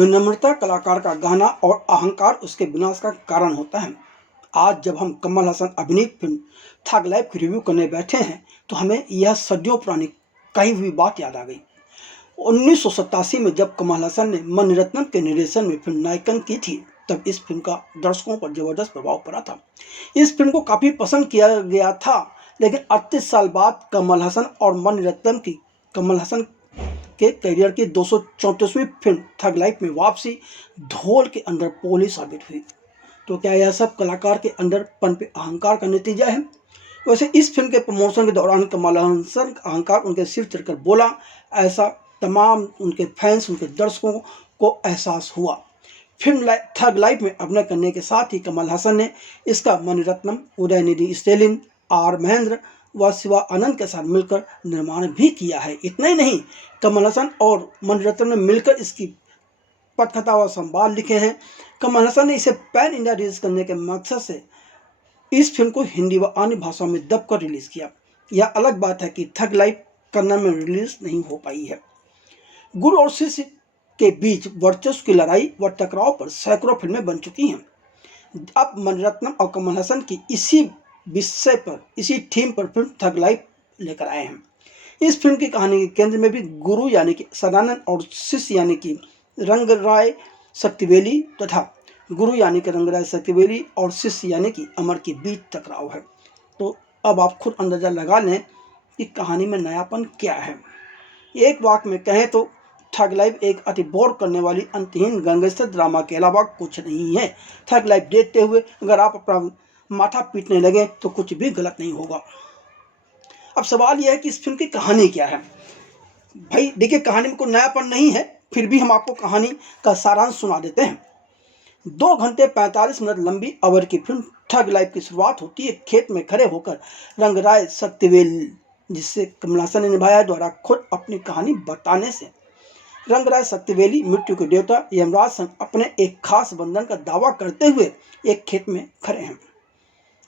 विनम्रता कलाकार का गाना और अहंकार उसके विनाश का कारण होता है। आज जब हम कमल हसन अभिनीत फिल्म थग लाइफ की रिव्यू करने बैठे हैं तो हमें यह सदियों पुरानी कही हुई बात याद आ गई। 1987 में जब कमल हसन ने मणिरत्नम के निर्देशन में फिल्म नायकन की थी तब इस फिल्म का दर्शकों पर जबरदस्त प्रभाव पड़ा था। इस फिल्म को काफ़ी पसंद किया गया था, लेकिन 38 साल बाद कमल हसन के करियर की 234वीं फिल्म थग लाइफ में वापसी ढोल के अंदर पोली साबित हुई। तो क्या यह सब कलाकार के अंदर पनपे अहंकार का नतीजा है? वैसे इस फिल्म के प्रमोशन के दौरान कमल हसन का अहंकार उनके सिर चढ़कर बोला, ऐसा तमाम उनके फैंस, उनके दर्शकों को एहसास हुआ। फिल्म थग लाइफ में अभिनय करने के साथ ही कमल हसन ने इसका मणिरत्नम, उदयनिधि स्टेलिन, आर महेंद्र व शिवा आनंद के साथ मिलकर निर्माण भी किया है। इतना ही नहीं, कमल हसन और मणिरत्नम ने मिलकर इसकी पटकथा व संवाद लिखे हैं। कमल हसन ने इसे पैन इंडिया रिलीज करने के मकसद से इस फिल्म को हिंदी व अन्य भाषाओं में दब कर रिलीज किया। यह अलग बात है कि थग लाइफ कन्नड़ में रिलीज नहीं हो पाई है। गुरु और शिष्य के बीच वर्चस्व की लड़ाई व टकराव पर सैकड़ों फिल्में बन चुकी हैं। अब मणिरत्नम और कमल हसन की इसी विषय पर, इसी थीम पर फिल्म थग लाइफ लेकर आए हैं। इस फिल्म की कहानी के केंद्र में भी गुरु यानी कि सदानंद और शिष्य यानी कि रंगराय सत्यवेली तथा गुरु यानी कि रंगराय सत्यवेली और शिष्य यानी कि अमर के बीच टकराव है। तो अब आप खुद अंदाजा लगा लें कि कहानी में नयापन क्या है। एक वाक्य में कहें तो थग लाइफ एक अति बोर करने वाली अंतहीन गैंगस्टर ड्रामा के अलावा कुछ नहीं है। थग लाइफ देखते हुए अगर आप अपना माथा पीटने लगे तो कुछ भी गलत नहीं होगा। अब सवाल यह है कि इस फिल्म की कहानी क्या है। भाई देखिए, कहानी में कोई नयापन नहीं है, फिर भी हम आपको कहानी का सारांश सुना देते हैं। 2 घंटे 45 मिनट लंबी अवधि की फिल्म थग लाइफ की शुरुआत होती है खेत में खड़े होकर रंगराय सत्यवेल, जिससे कमल हसन ने निभाया, द्वारा खुद अपनी कहानी बताने से। रंगराय सत्यवेली मृत्यु के देवता यमराज संग अपने एक खास बंधन का दावा करते हुए एक खेत में खड़े हैं।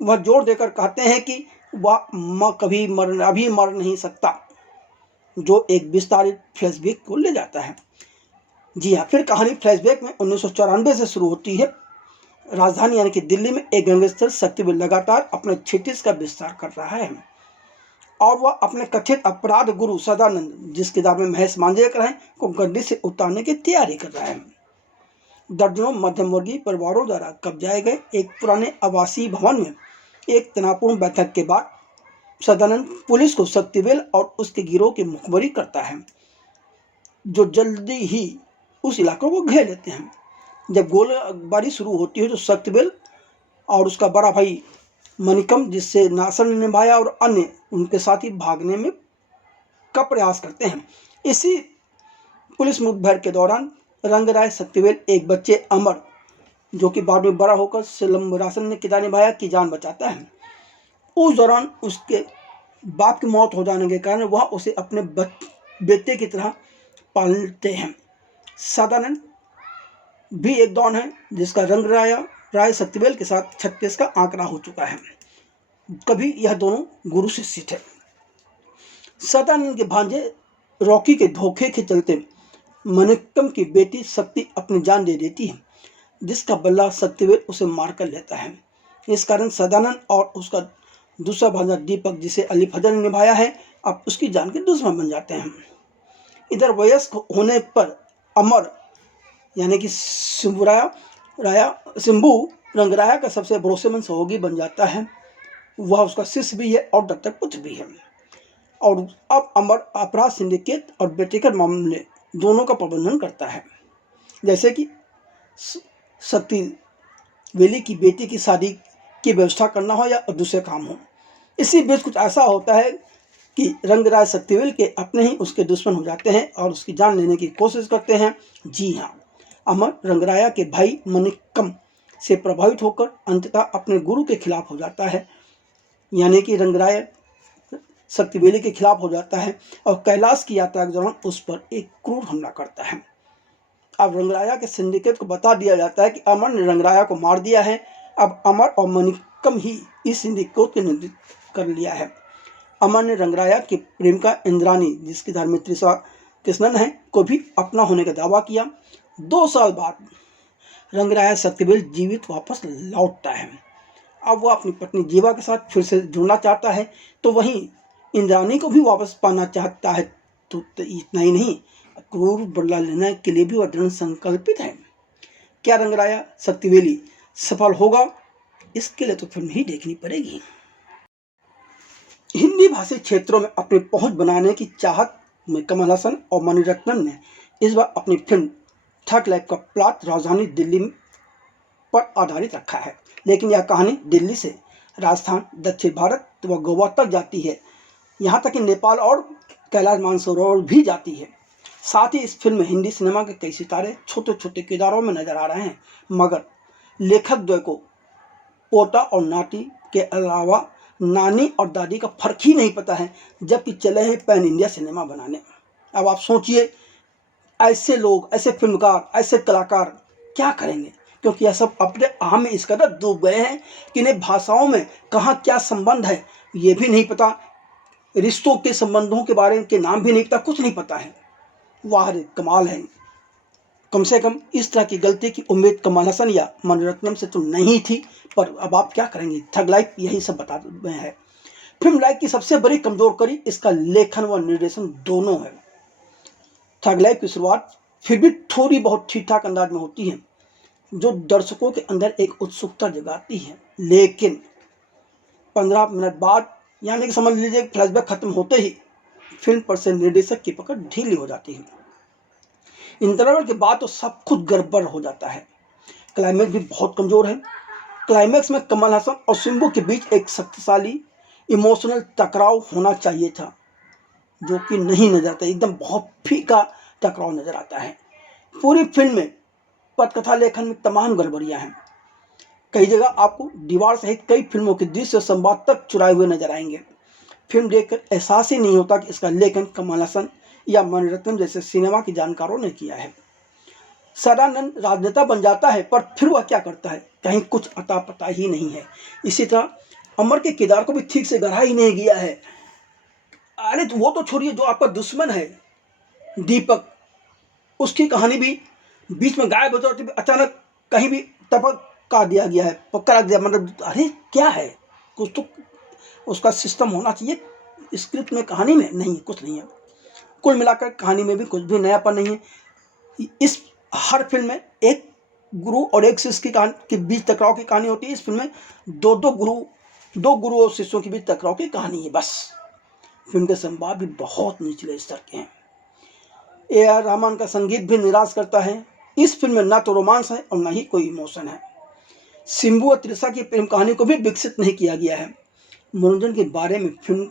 वह जोर देकर कहते हैं कि वह कभी अभी मर नहीं सकता, जो एक विस्तारित फ्लैशबैक को ले जाता है। जी हाँ, फिर कहानी फ्लैशबैक में 1994 से शुरू होती है। राजधानी यानी कि दिल्ली में एक गैंगस्टर सत्यवेल लगातार अपने क्षितिज का विस्तार कर रहा है और वह अपने कथित अपराध गुरु सदानंद, जिसके दाव में महेश मांजरेकर हैं, को गद्दी से उतारने की तैयारी कर रहा है। दर्जनों मध्यम वर्गीय परिवारों द्वारा कब्जाए गए एक पुराने आवासीय भवन में एक तनावपूर्ण बैठक के बाद सदानंद पुलिस को सत्यवेल और उसके गिरोह की मुखबरी करता है, जो जल्दी ही उस इलाके को घेर लेते हैं। जब गोलीबारी शुरू होती है तो सत्यवेल और उसका बड़ा भाई मणिकम, जिससे नासर ने निभाया, और अन्य उनके साथी भागने में का प्रयास करते हैं। इसी पुलिस मुठभेड़ के दौरान रंगराय सत्यवेल एक बच्चे अमर, जो कि बाद में बड़ा होकर सिलम्बरासन ने किरदार निभाया, की जान बचाता है। उस दौरान उसके बाप की मौत हो जाने के कारण वह उसे अपने बेटे की तरह पालते हैं। सदानंद भी एक डॉन है जिसका रंगराय सत्यवेल के साथ 36 का आंकड़ा हो चुका है। कभी यह दोनों गुरु शिष्य थे। सदानंद के भांजे रॉकी के धोखे के चलते मणिकम की बेटी शक्ति अपनी जान दे देती है, जिसका बदला सत्यवेल उसे मार कर लेता है। इस कारण सदानंद और उसका दूसरा भांजा दीपक, जिसे अली फजल ने निभाया है, अब उसकी जान के दुश्मन बन जाते हैं। इधर वयस्क होने पर अमर यानी कि सिंबू रंगराया का सबसे भरोसेमंद सहयोगी बन जाता है। वह उसका शिष्य भी है और दत्तक पुत्र भी है। और अब अमर अपराध सिंडिकेट और व्यक्तिगत मामले दोनों का प्रबंधन करता है, जैसे कि सत्यवेली की बेटी की शादी की व्यवस्था करना हो या दूसरे काम हो। इसी बीच कुछ ऐसा होता है कि रंगराय सत्यवेल के अपने ही उसके दुश्मन हो जाते हैं और उसकी जान लेने की कोशिश करते हैं। जी हाँ, अमर रंगराया के भाई मणिकम से प्रभावित होकर अंततः अपने गुरु के खिलाफ हो जाता है, यानी कि रंगराय सत्यवेली के खिलाफ हो जाता है और कैलाश की यात्रा के दौरान उस पर एक क्रूर हमला करता है। अब रंगराया के सिंडिकेट को बता दिया जाता है कि अमर ने रंगराया को मार दिया है। अब अमर और मणिकम ही इस सिंडिकेट के नेतृत्व कर लिया है। अमर ने रंगराया की प्रेमिका इंद्रानी, जिसकी धर्म में त्रिशा कृष्णन है, को भी अपना होने का दावा किया। 2 साल बाद रंगराया शक्तिवेल जीवित वापस लौटता है। अब वो अपनी पत्नी जीवा के साथ फिर से जुड़ना चाहता है, तो वहीं इंद्राणी को भी वापस पाना चाहता है। तो इतना ही नहीं, क्रूर बदला लेने के लिए भी वह दृढ़ संकल्पित है। क्या रंगराया शक्तिवेली सफल होगा? इसके लिए तो फिल्म ही देखनी पड़ेगी। हिंदी भाषी क्षेत्रों में अपनी पहुंच बनाने की चाहत में कमल हसन और मणिरत्नम ने इस बार अपनी फिल्म थग लाइफ का प्लॉट राजधानी दिल्ली पर आधारित रखा है, लेकिन यह कहानी दिल्ली से राजस्थान, दक्षिण भारत व गोवा तक जाती है। यहाँ तक कि नेपाल और कैलाश मानसरोवर भी जाती है। साथ ही इस फिल्म में हिंदी सिनेमा के कई सितारे छोटे छोटे किरदारों में नजर आ रहे हैं, मगर लेखक द्वय को पोता और नाती के अलावा नानी और दादी का फर्क ही नहीं पता है, जबकि चले हैं पैन इंडिया सिनेमा बनाने। अब आप सोचिए, ऐसे लोग, ऐसे फिल्मकार, ऐसे कलाकार क्या करेंगे? क्योंकि यह सब अपने आम में इस कदर डूब गए हैं कि इन्हें भाषाओं में कहाँ क्या संबंध है ये भी नहीं पता, रिश्तों के संबंधों के बारे के नाम भी नहीं पता, कुछ नहीं पता है। वाह रे कमाल है। कम से कम इस तरह की गलती की उम्मीद कमल हसन या मणिरत्नम से तो नहीं थी, पर अब आप क्या करेंगे, थग लाइफ यही सब बता रहे हैं। फिल्म लाइफ की सबसे बड़ी कमजोर कड़ी इसका लेखन व निर्देशन दोनों है। थग लाइफ की शुरुआत फिर भी थोड़ी बहुत ठीक ठाक अंदाज में होती है, जो दर्शकों के अंदर एक उत्सुकता जगाती है, लेकिन 15 मिनट बाद, यानी कि समझ लीजिए फ्लैशबैक खत्म होते ही फिल्म पर से निर्देशक की पकड़ ढीली हो जाती है। इंटरवल के बाद तो सब कुछ गड़बड़ हो जाता है। क्लाइमैक्स भी बहुत कमजोर है। क्लाइमैक्स में कमल हसन और सिंबू के बीच एक शक्तिशाली इमोशनल टकराव होना चाहिए था, जो कि नहीं नजर आता, एकदम बहुत फीका टकराव नजर आता है। पूरी फिल्म में पटकथा लेखन में तमाम गड़बड़ियां हैं। कई जगह आपको दीवार सहित कई फिल्मों के दृश्य संवाद तक चुराए हुए नजर आएंगे। फिल्म देखकर एहसास ही नहीं होता कि इसका लेखन कमल हसन या मणिरत्नम जैसे सिनेमा के जानकारों ने किया है। सदानंद राजनेता बन जाता है, पर फिर वह क्या करता है, कहीं कुछ अता पता ही नहीं है। इसी तरह अमर के किरदार को भी ठीक से गढ़ा ही नहीं गया है। अरे तो वो तो छोड़िए, जो आपका दुश्मन है दीपक, उसकी कहानी भी बीच में गायब हो जाती है, अचानक कहीं भी टपक का दिया गया है, पकड़ा दिया, मतलब अरे क्या है, कुछ तो उसका सिस्टम होना चाहिए स्क्रिप्ट में, कहानी में नहीं, कुछ नहीं है। कुल मिलाकर कहानी में भी कुछ भी नयापन नहीं है। इस हर फिल्म में एक गुरु और एक शिष्य की कहानी के बीच टकराव की कहानी होती है। इस फिल्म में दो गुरु और शिष्यों के बीच टकराव की कहानी है बस। फिल्म के संवाद भी बहुत निचले स्तर के हैं। A.R. रहमान का संगीत भी निराश करता है। इस फिल्म में ना तो रोमांस है और ना ही कोई इमोशन है। सिंबू और त्रिशा की प्रेम कहानी को भी विकसित नहीं किया गया है। मनोरंजन के बारे में फिल्म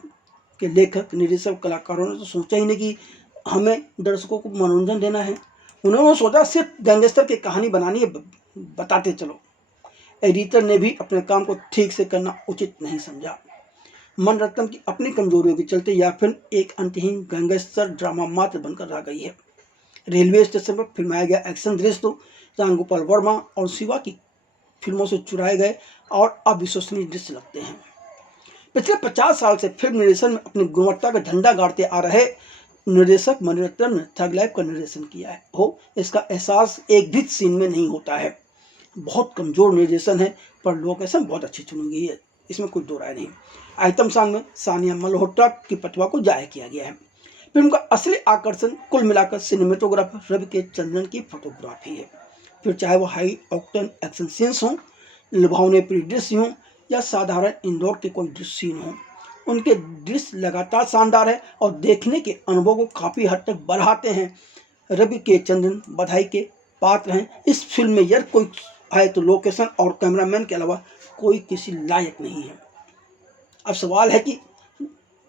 के लेखक, निर्देशक, कलाकारों ने तो सोचा ही नहीं कि हमें दर्शकों को मनोरंजन देना है। उन्होंने सोचा सिर्फ गैंगस्टर की कहानी बनानी है, बताते चलो। एडिटर ने भी अपने काम को ठीक से करना उचित नहीं समझा। मणिरत्नम की अपनी कमजोरियों के चलते यह फिल्म एक अंतहीन गैंगस्टर ड्रामा मात्र बनकर रह गई है। रेलवे स्टेशन पर फिल्माया गया एक्शन दृश्य तो राम गोपाल वर्मा और शिवा की फिल्मों से चुराए गए और अविश्वसनीय दृश्य लगते हैं। पिछले 50 साल से फिल्म निर्देशन में अपनी गुणवत्ता का झंडा गाड़ते आ रहे निर्देशक मणिरत्नम ने थग लाइफ का निर्देशन किया है। इसका एहसास एक भी सीन में नहीं होता है। बहुत कमजोर निर्देशन है, पर लोकेशन बहुत अच्छी चुनी गई है, इसमें कुछ दो राय नहीं। आइटम सॉन्ग में सानिया मल्होत्रा की प्रतिभा को जाहिर किया गया है। फिल्म का असली आकर्षण कुल मिलाकर सिनेमेटोग्राफर रवि के चंद्रन की फोटोग्राफी है। फिर चाहे वो हाई ऑक्टेन एक्शन सीन्स हों, लुभावने परिदृश्य हों या साधारण इंडोर के कोई सीन हों, उनके दृश्य लगातार शानदार है और देखने के अनुभव को काफ़ी हद तक बढ़ाते हैं। रवि के चंद्रन बधाई के पात्र हैं। इस फिल्म में यदि कोई है तो लोकेशन और कैमरामैन के अलावा कोई किसी लायक नहीं है। अब सवाल है कि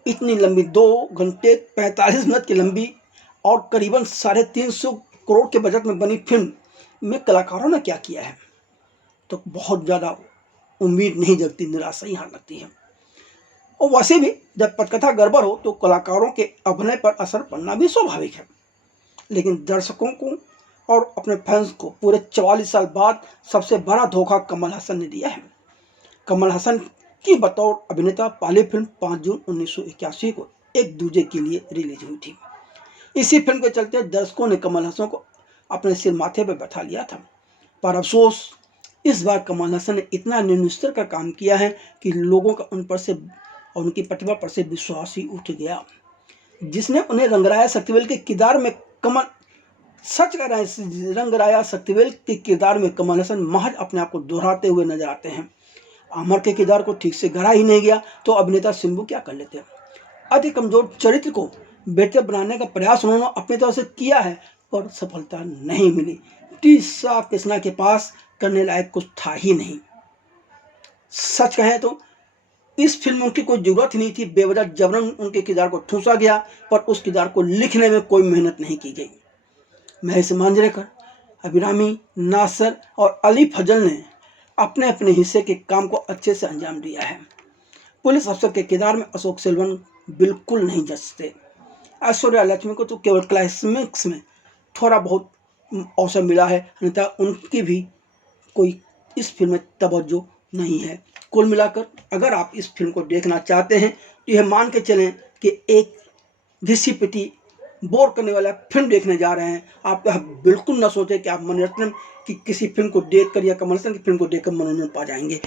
इतनी लंबी 2 घंटे 45 मिनट की लंबी और करीबन 350 करोड़ के बजट में बनी फिल्म में कलाकारों ने क्या किया है, तो बहुत ज़्यादा उम्मीद नहीं जगती, निराशा ही हाथ लगती है। और वैसे भी जब पटकथा गड़बड़ हो तो कलाकारों के अभिनय पर असर पड़ना भी स्वाभाविक है, लेकिन दर्शकों को और अपने फैंस को पूरे 44 साल बाद सबसे बड़ा धोखा कमल हसन ने दिया है। कमल हसन की बतौर अभिनेता पहली फिल्म 5 जून 1981 को एक दूजे के लिए रिलीज हुई थी। इसी फिल्म के चलते दर्शकों ने कमल हसन को अपने सिर माथे पर बैठा लिया था। पर अफसोस इस बार कमल हसन ने इतना निम्न स्तर का काम किया है कि लोगों का उन पर से और उनकी प्रतिभा पर से विश्वास ही उठ गया। जिसने उन्हें रंगराया शक्तिवेल के किरदार में कमल सच कह रहे हैं, रंगराया शक्तिवेल के किरदार में कमल हसन महज अपने आप को दोहराते हुए नजर आते हैं। अमर के किरदार को ठीक से गढ़ा ही नहीं गया तो अभिनेता सिंबू क्या कर लेते। अति कमजोर चरित्र को बेहतर बनाने का प्रयास उन्होंने अपनी तरफ से किया है पर सफलता नहीं मिली। टीसा कृष्णा के पास करने लायक कुछ था ही नहीं। सच कहें तो इस फिल्म में उनकी कोई जरूरत ही नहीं थी। बेवजह जबरन उनके किरदार को ठूंसा गया पर उस किरदार को लिखने में कोई मेहनत नहीं की गई। महेश मांजरेकर, अभिरामी, नासर और अली फजल ने अपने अपने हिस्से के काम को अच्छे से अंजाम दिया है। पुलिस अफसर के किरदार में अशोक सेल्वन बिल्कुल नहीं जचते। ऐश्वर्या लक्ष्मी को तो केवल क्लाइमेक्स में थोड़ा बहुत अवसर मिला है, अन्यथा उनकी भी कोई इस फिल्म में तवज्जो नहीं है। कुल मिलाकर अगर आप इस फिल्म को देखना चाहते हैं तो यह मान के चलें कि एक घिसी-पिटी बोर करने वाला फिल्म देखने जा रहे हैं। आप बिल्कुल न सोचें कि आप मनोरंजन की किसी फिल्म को देखकर या कमल हसन की फिल्म को देखकर मनोरंजन पा जाएंगे।